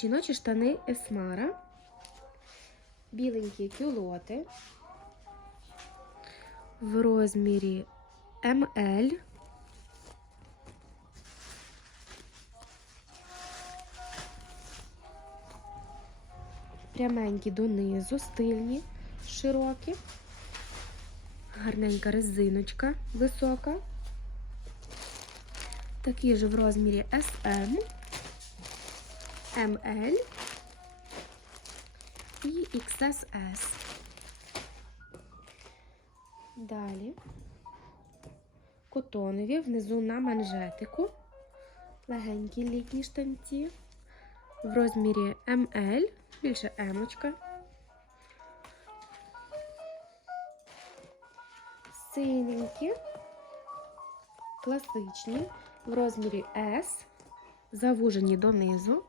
Жіночі штани Есмара. Біленькі кюлоти. В розмірі МЛ. Пряменькі донизу, стильні, широкі. Гарненька резиночка висока. Такі ж в розмірі SM, ML і XSS. Далі котонові внизу на манжетику. Легенькі літні штанці. В розмірі ML, більше емочка. Синенькі, класичні, в розмірі S, завужені донизу.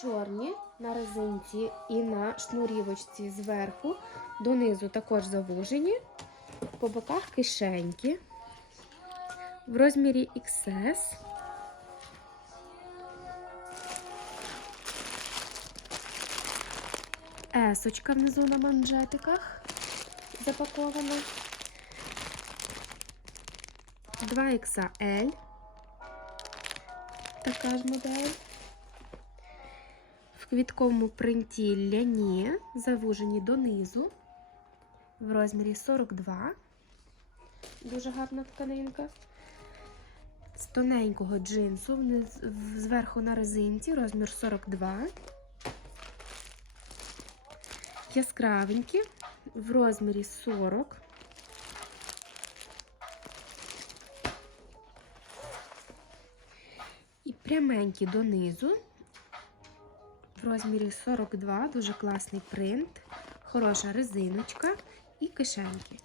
Чорні на резинці і на шнурівочці зверху, донизу також завужені, по боках кишеньки. В розмірі XS. Есочка внизу на манжетиках запакована. 2XL. Така ж модель. В квітковому принті ляні, завужені донизу. В розмірі 42. Дуже гарна тканинка. З тоненького джинсу, зверху на резинці, розмір 42. Яскравенькі, в розмірі 40. І пряменькі донизу, в розмірі 42, дуже класний принт, хороша резиночка і кишеньки.